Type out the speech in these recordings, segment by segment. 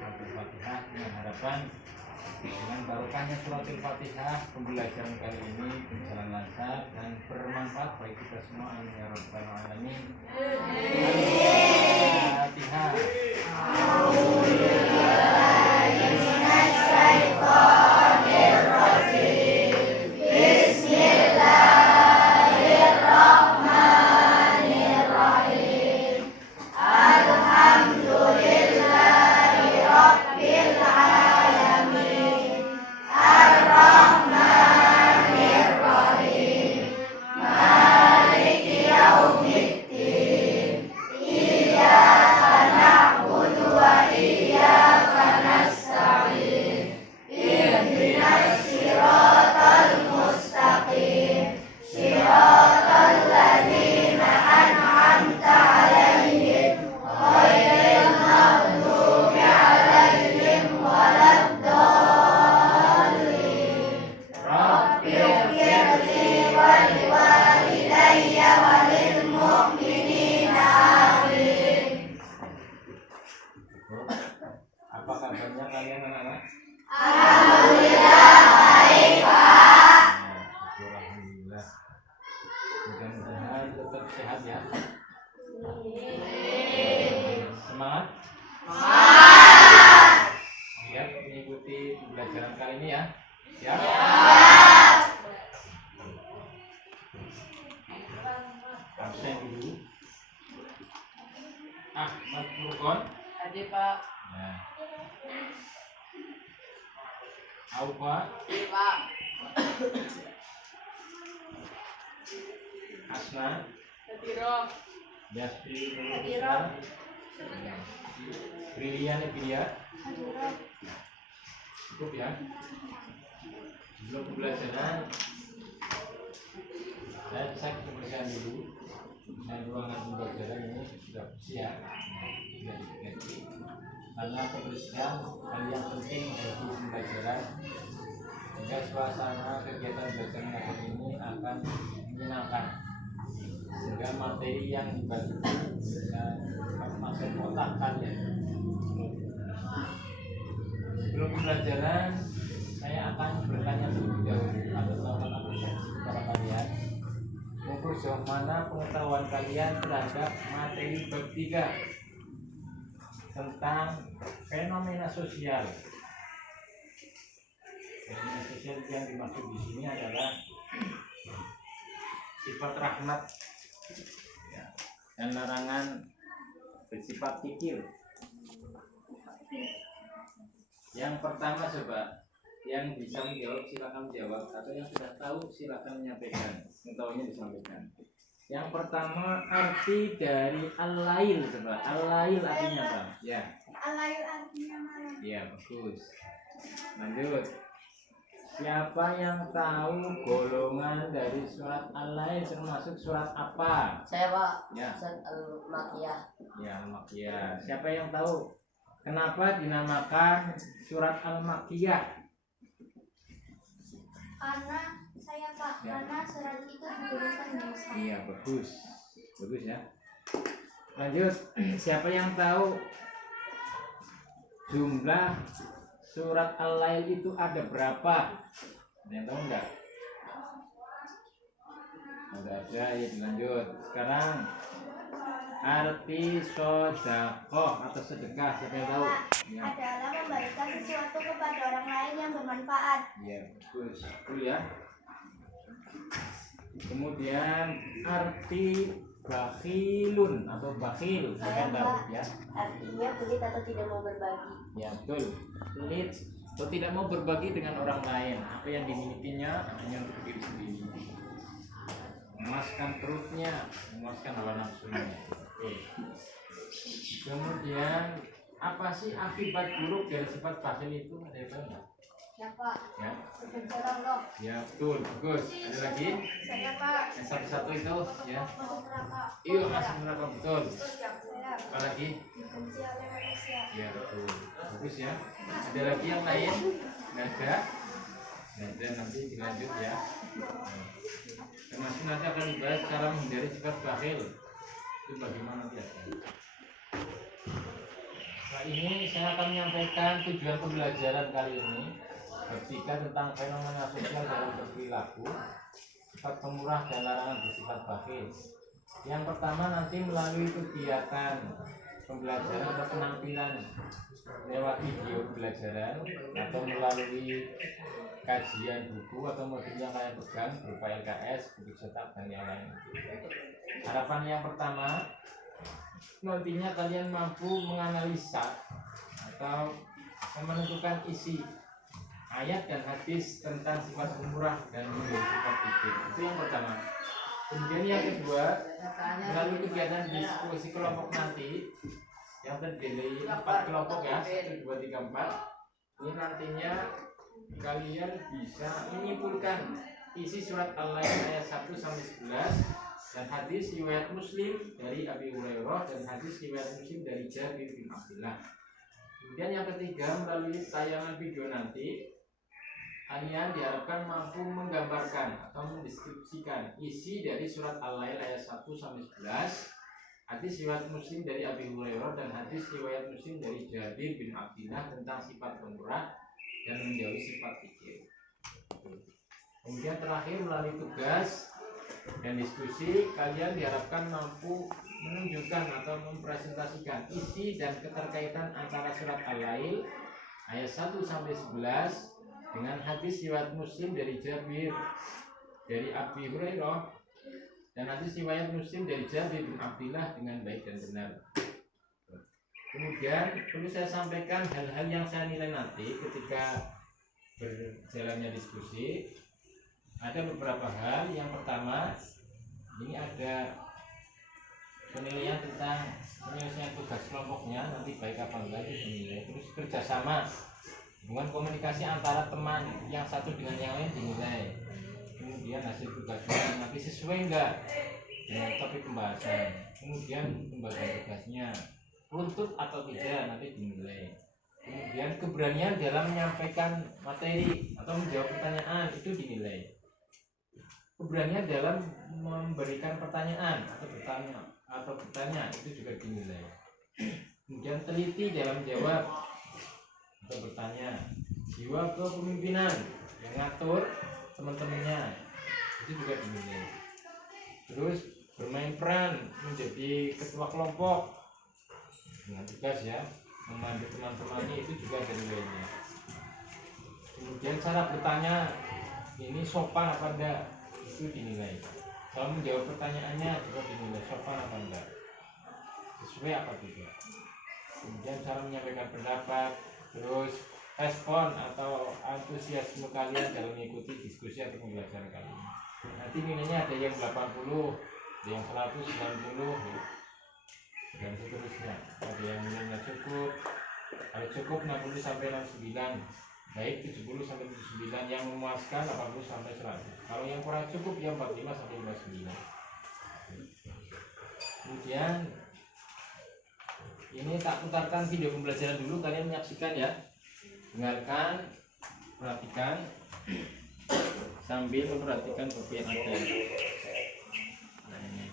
Al-Fatihah dengan harapan dengan barokahnya surat Al-Fatihah pembelajaran kali ini berjalan lancar dan bermanfaat bagi kita semua. Amin ya rabbal alamin. Al-Fatihah. Apa kabarnya kalian anak-anak? Alhamdulillah baik Pak. Alhamdulillah. Mudah-mudahan tetap sehat ya. Semangat. Siap mengikuti pembelajaran kali ini ya. Siap. Absen dulu. Ahmad Furqon. Hadir Pak. Nah. Aufa. Hadir Pak. Asna. Hadiroh. Yasri. Hadiroh. Brilian Ebilia. Cukup ya. Belum pembelajaran. Dan saya kebersihan dulu. Dan ruangan pembelajaran ini sudah siap. Sudah diganti. Karena kebersihan hal yang penting bagi pembelajaran, sehingga suasana kegiatan belajar mengajar ini akan menyenangkan, sehingga materi yang dibagi bisa masuk otak kalian. Sebelum pembelajaran, saya akan bertanya terlebih dahulu atau melakukan kepada kalian, mengukur sejauh mana pengetahuan kalian terhadap materi bab 3 tentang fenomena sosial. Fenomena sosial yang dimaksud di sini adalah sifat rahmat ya, dan larangan bersifat kikir. Yang pertama coba, yang bisa menjawab silakan menjawab, atau yang sudah tahu silakan menyampaikan, pengetahuannya disampaikan. Yang pertama, arti dari al-lail coba. Al-lail artinya apa? Ya. Al-lail artinya malam. Ya, bagus. Lanjut. Siapa yang tahu golongan dari surat al-lail termasuk surat apa? Saya Pak. Ya. Surat Al-Makiyah. Ya, Al-Makiyah. Siapa yang tahu kenapa dinamakan surat Al-Makiyah? Karena saya Pak, Ya. karena surat itu diturunkan di Musa. Iya, bagus. Bagus ya. Lanjut. Siapa yang tahu jumlah surat Al-Lail itu ada berapa? Ada yang tahu enggak? Ada ya, dilanjut. Sekarang arti sedekah atau sedekah, siapa yang tahu? Ya. Adalah memberikan sesuatu kepada orang lain yang bermanfaat. Iya, bagus. Itu ya. Kemudian arti bakhilun atau bakhil, siapa yang tahu? Ya. Artinya pelit atau tidak mau berbagi. Ya, betul. Pelit atau tidak mau berbagi dengan orang lain. Apa yang dimilikinya hanya untuk diri sendiri. Memuaskan perutnya, memuaskan hawa nafsunya. Oke. Kemudian apa sih akibat buruk dari sifat bakhil itu? Ada yang tahu nggak? Ya Pak, Ya. kebencian Allah. Ya, betul. Bagus. Ada lagi? Saya Pak, Yang satu-satu itu, ya. masuk neraka. Iya, masuk neraka, betul. Saya Apa lagi? dibenci oleh manusia. Ya, betul. Bagus ya. Ada lagi yang lain? Nggak ada? Nggak ada, nanti dilanjut ya. Termasuk nanti akan dibahas cara menghindari sifat bakhil. Itu bagaimana biasanya? Nah, ini saya akan menyampaikan tujuan pembelajaran kali ini bertiga tentang fenomena sosial dalam berperilaku, sifat pemurah dan larangan bersifat bakhil. Yang pertama nanti melalui kegiatan pembelajaran atau penampilan lewat video pembelajaran atau melalui kajian buku atau modul yang kalian pegang berupa LKS, buku cetak dan yang lain. Harapan yang pertama nantinya kalian mampu menganalisa atau menentukan isi ayat dan hadis tentang sifat pemurah dan sifat pikir. Itu yang pertama. Kemudian yang kedua, melalui kegiatan diskusi kelompok nanti yang terdiri 4 kelompok ya, 1, 2, 3, 4. Ini nantinya kalian bisa menyimpulkan isi surat Al-Lail ayat 1 sampai 11 dan hadis riwayat Muslim dari Abi Hurairah dan hadis riwayat Muslim dari Jabir bin Abdullah. Kemudian yang ketiga, melalui tayangan video nanti kalian diharapkan mampu menggambarkan atau mendeskripsikan isi dari surat Al-Lail ayat 1 sampai 11, hadis riwayat Muslim dari Abi Hurairah dan hadis riwayat Muslim dari Jabir bin Abdullah tentang sifat pemurah dan menjauhi sifat pikir. Kemudian terakhir, melalui tugas dan diskusi kalian diharapkan mampu menunjukkan atau mempresentasikan isi dan keterkaitan antara surat Al-Lail ayat 1 sampai 11 dengan hadis riwayat Muslim dari Jabir dari Abi Hurairah dan hadis riwayat Muslim dari Jabir bin Abdullah dengan baik dan benar. Kemudian perlu saya sampaikan hal-hal yang saya nilai nanti ketika berjalannya diskusi. Ada beberapa hal. Yang pertama, ini ada penilaian tentang penyelesaian tugas kelompoknya nanti baik apa enggak itu dinilai. Terus kerjasama, hubungan komunikasi antara teman yang satu dengan yang lain dinilai. Kemudian hasil tugasnya nanti sesuai enggak dengan topik pembahasan. Kemudian pembagian tugasnya runtut atau tidak nanti dinilai. Kemudian keberanian dalam menyampaikan materi atau menjawab pertanyaan itu dinilai. Keberanian dalam memberikan pertanyaan atau bertanya itu juga dinilai. Kemudian teliti dalam menjawab atau bertanya, jiwa kepemimpinan yang ngatur teman-temannya itu juga dinilai. Terus bermain peran menjadi ketua kelompok dengan tugas ya, memandu teman-temannya itu juga ada nilainya. Kemudian cara bertanya ini sopan apa enggak itu dinilai. Kalau menjawab pertanyaannya juga dinilai sopan apa enggak, sesuai apa tidak. Kemudian cara menyampaikan pendapat, terus respon atau antusiasme kalian dalam mengikuti diskusi atau pembelajaran kali ini. Nanti nilainya ada yang 80, ada yang 190 dan seterusnya. Ada yang nilainya cukup, kalau cukup 60 sampai 69, baik 70 sampai 79, yang memuaskan 80 sampai 100. Kalau yang kurang cukup ya 45 sampai 59. Kemudian ini tak putarkan video pembelajaran dulu, kalian menyaksikan ya. Dengarkan, perhatikan sambil memperhatikan buku yang ada. Nah, ini.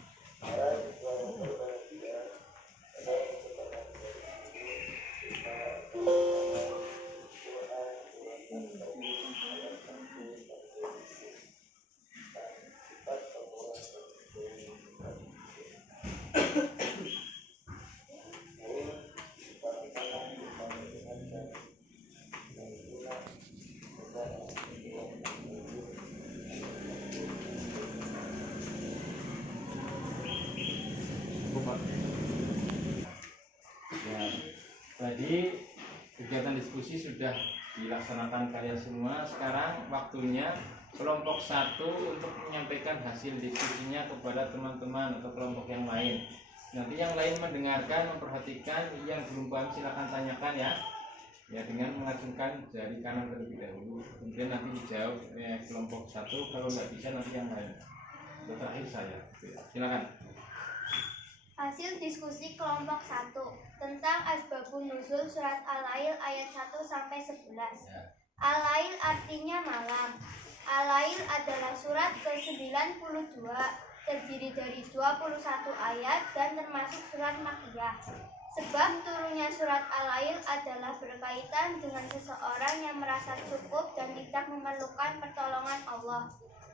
Ya, tadi kegiatan diskusi sudah dilaksanakan kalian semua. Sekarang waktunya kelompok 1 untuk menyampaikan hasil diskusinya kepada teman-teman atau kelompok yang lain. Nanti yang lain mendengarkan, memperhatikan, yang belum paham silakan tanyakan ya. Ya, dengan mengacungkan jari kanan terlebih dahulu. Kemudian nanti dijawab kelompok 1, kalau nggak bisa nanti yang lain. Terakhir saya. Silakan. Hasil diskusi kelompok 1 tentang Asbabun Nuzul surat Al-Lail ayat 1 sampai 11. Al-Lail artinya malam. Al-Lail adalah surat ke-92, terdiri dari 21 ayat dan termasuk surat Makkiyah. Sebab turunnya surat Al-Lail adalah berkaitan dengan seseorang yang merasa cukup dan tidak memerlukan pertolongan Allah.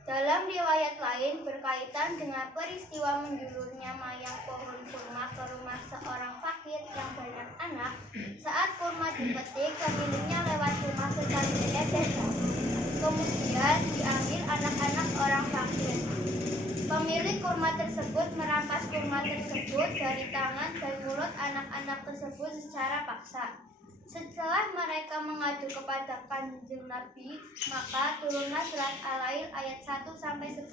Dalam riwayat lain berkaitan dengan peristiwa menjulurnya mayang pohon kurma ke rumah seorang fakir yang banyak anak. Saat kurma dipetik, pemiliknya lewat rumah tetangganya dan jatuh. Kemudian diambil anak-anak orang fakir. Pemilik kurma tersebut merampas kurma tersebut dari tangan dan mulut anak-anak tersebut secara paksa. Setelah mereka mengadu kepada Kanjeng Nabi, maka turunlah surat Al-Lail ayat 1-11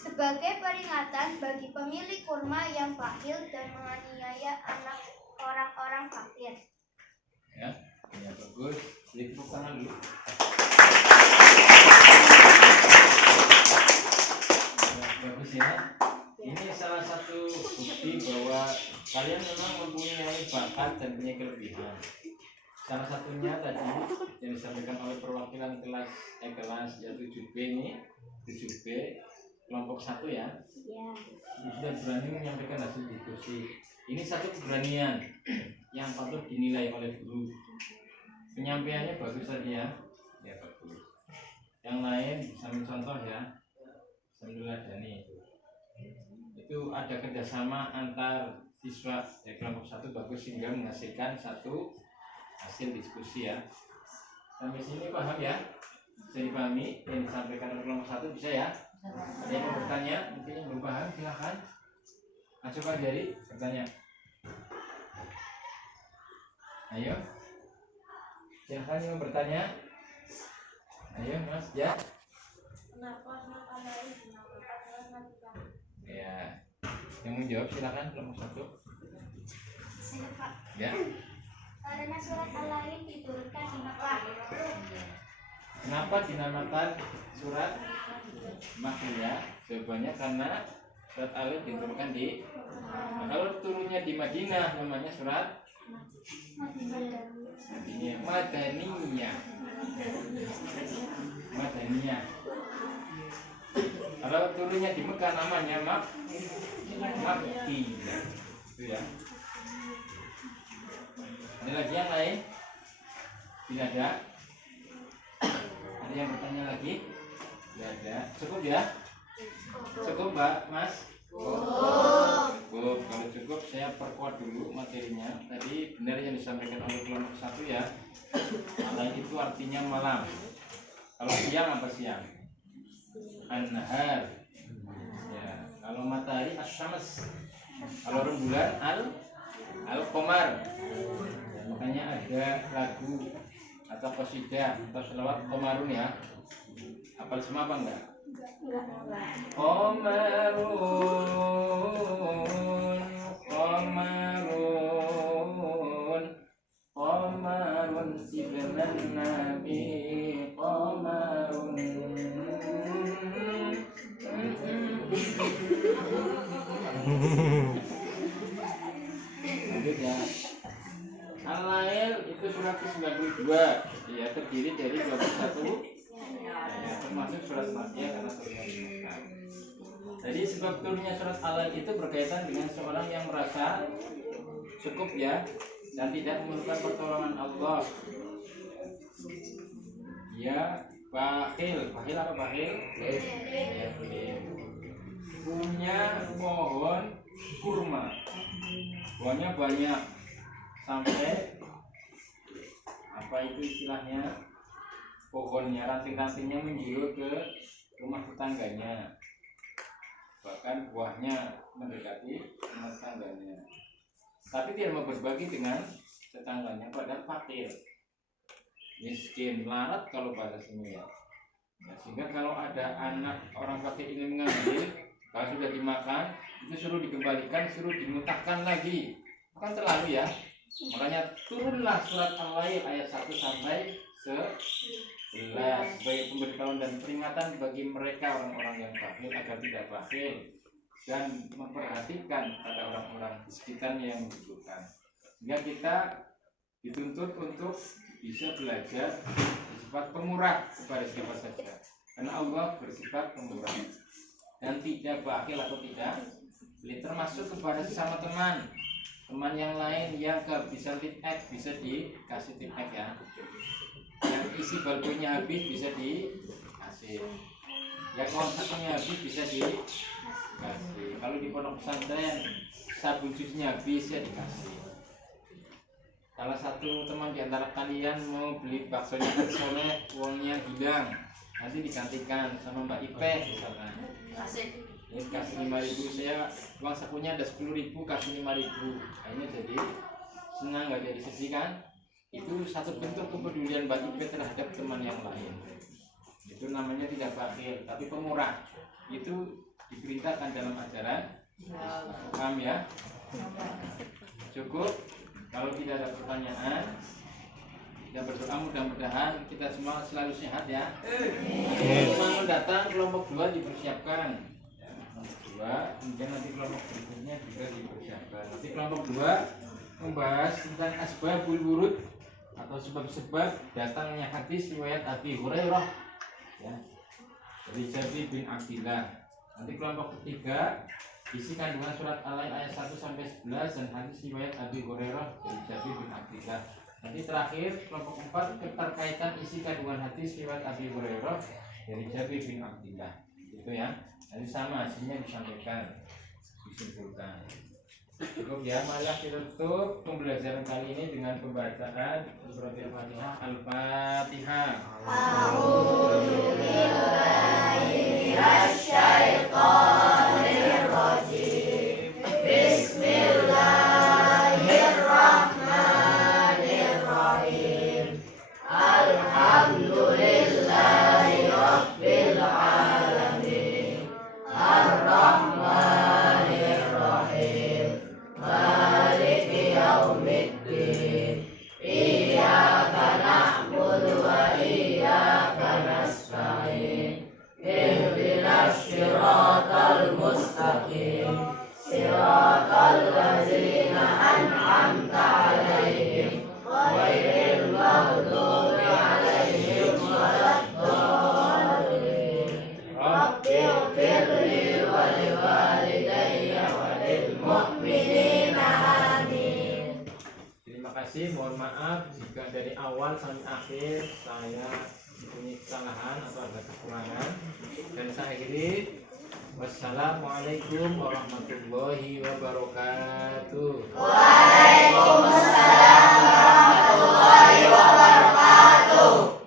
sebagai peringatan bagi pemilik kurma yang bakhil dan menganiaya anak orang-orang fakir. Ya, ya bagus. Jadi tepuk tangan dulu. Bagus ya. Ini salah satu bukti bahwa kalian memang mempunyai bakat dan punya kelebihan. Salah satunya tadi yang disampaikan oleh perwakilan kelas yaitu 7B ini, 7B kelompok 1 ya. Ya. Sudah berani menyampaikan hasil diskusi. Ini satu keberanian yang patut dinilai oleh guru. Penyampaiannya bagus tadi ya. Ya bagus. Yang lain bisa mencontoh ya. Sambil Dani itu ada kerjasama antar siswa dari kelompok 1 bagus sehingga menghasilkan satu hasil diskusi ya. Sampai sini paham ya? Bisa dipahami yang disampaikan oleh kelompok 1 bisa ya? Ada yang mau bertanya? Mungkin yang belum paham silahkan. Ajukan jari bertanya. Ayo. Silahkan yang mau bertanya. Ayo Mas ya. Kenapa surat Al-Lail dinamakan surat Makkiyah? Ya. Yang mau jawab silahkan kelompok 1. Saya Pak. Ya. Karena surat Al-Lail diturunkan di Makkah. Kenapa dinamakan surat Makkiyah? Jawabannya karena surat Al-Lail diturunkan di kalau turunnya di Madinah namanya surat Madaniyah. Kalau turunnya di Mekah namanya Makkiyah. Itu ya. Ada lagi yang lain? Tidak ada? Ada yang bertanya lagi? Tidak ada. Cukup ya? Cukup Mbak, Mas? Cukup. Kalau cukup saya perkuat dulu materinya. Tadi benar yang disampaikan oleh kelompok 1 ya. Malam itu artinya malam. Kalau siang apa siang? An-nahar. Ya. Kalau matahari as-syams. Kalau rembulan al-qamar. Makanya ada lagu atau qasidah atau selawat qamarun ya. Hafal semua apa enggak? Qamarun ibnan nabi qamarun. Lanjut ya. Al-Lail itu surat ke-92 ya, terdiri dari 21 ya, termasuk surat Makkiyah karena turunnya di Mekah. Jadi sebab turunnya surat Al-Lail itu berkaitan dengan seorang yang merasa cukup ya dan tidak memerlukan pertolongan Allah. Ya, bakhil apa bakhil? Ya, punya pohon kurma. Pohonnya banyak sampai apa itu istilahnya, pohonnya ranting-rantingnya menjulur ke rumah tetangganya, bahkan buahnya mendekati rumah tetangganya, tapi tidak mau berbagi dengan tetangganya, padahal fakir, miskin, melarat kalau bahasa sini ya. Sehingga kalau ada anak orang fakir ingin mengambil, kalau sudah dimakan itu suruh dikembalikan, suruh dimuntahkan lagi, kan terlalu ya. Makanya turunlah surat Al-Lail ayat 1-11 sebagai pemberitahuan dan peringatan bagi mereka orang-orang yang bakhil agar tidak bakhil dan memperhatikan pada orang-orang di sekitar yang membutuhkan. Sehingga kita dituntut untuk bisa belajar bersifat pemurah kepada siapa saja, karena Allah bersifat pemurah dan tidak bakhil atau tidak, termasuk kepada sesama teman. Teman yang lain yang kehabisan tip X bisa dikasih tip X ya. Yang isi balkonnya habis bisa dikasih. Yang kontaknya habis bisa dikasih. Kalau di pondok pesantren sabun cucinya habis ya dikasih. Salah satu teman di antara kalian mau beli baksonya ke sore, uangnya hilang, nanti digantikan sama Mbak Ipe misalnya. Asik. Ini kasih 5.000, saya uang sakunya ada 10.000, kasih 5.000. Akhirnya jadi senang, nggak jadi sedih kan? Itu satu bentuk kepedulian Mbak Ipe terhadap teman yang lain. Itu namanya tidak bakhil, tapi pemurah. Itu diperintahkan dalam ajaran. Paham ya? Cukup. Kalau tidak ada pertanyaan, kita berdoa mudah-mudahan kita semua selalu sehat ya. Kelompok datang, kelompok 2 dipersiapkan. Kelompok 2, kemudian nanti kelompok berikutnya juga dipersiapkan. Nanti kelompok 2 membahas tentang asbabul wurud atau sebab-sebab datangnya hadis riwayat Abi Hurairah ya, dari Jabir bin Abdillah. Nanti kelompok ketiga isi kandungan surat Al-Lail ayat 1 sampai 11 dan hadis riwayat Abi Hurairah dari Jabir bin Abdillah. Nanti terakhir kelompok 4 keterkaitan isi kandungan hadis riwayat Abi Hurairah dari Jabir bin Abdillah. Itu ya. Nanti sama hasilnya disampaikan, disimpulkan. Cukup ya, marilah kita tutup pembelajaran kali ini dengan pembacaan surat Al-Fatihah. Al-Fatihah. A'udzu billahi minasyaitonir rajim. Bismillahirrahmanirrahim. Alhamdulillahirabbil alamin. Ar-Rahmanir-Rahim. Maliki yaumiddin. Iyyaka na'budu wa iyyaka nasta'in. Ihdinas siratal mustaqim. Siratal ladzina an'amta 'alaihim ghairil maghdubi 'alaihim waladdallin. Rabbighfirli wa liwalidayya wa lil mu'minina amin. Terima kasih, mohon maaf jika dari awal sampai akhir saya mempunyai kesalahan atau ada kekurangan. Dan saya akhiri, wassalamualaikum warahmatullahi wabarakatuh. Waalaikumsalam warahmatullahi wabarakatuh.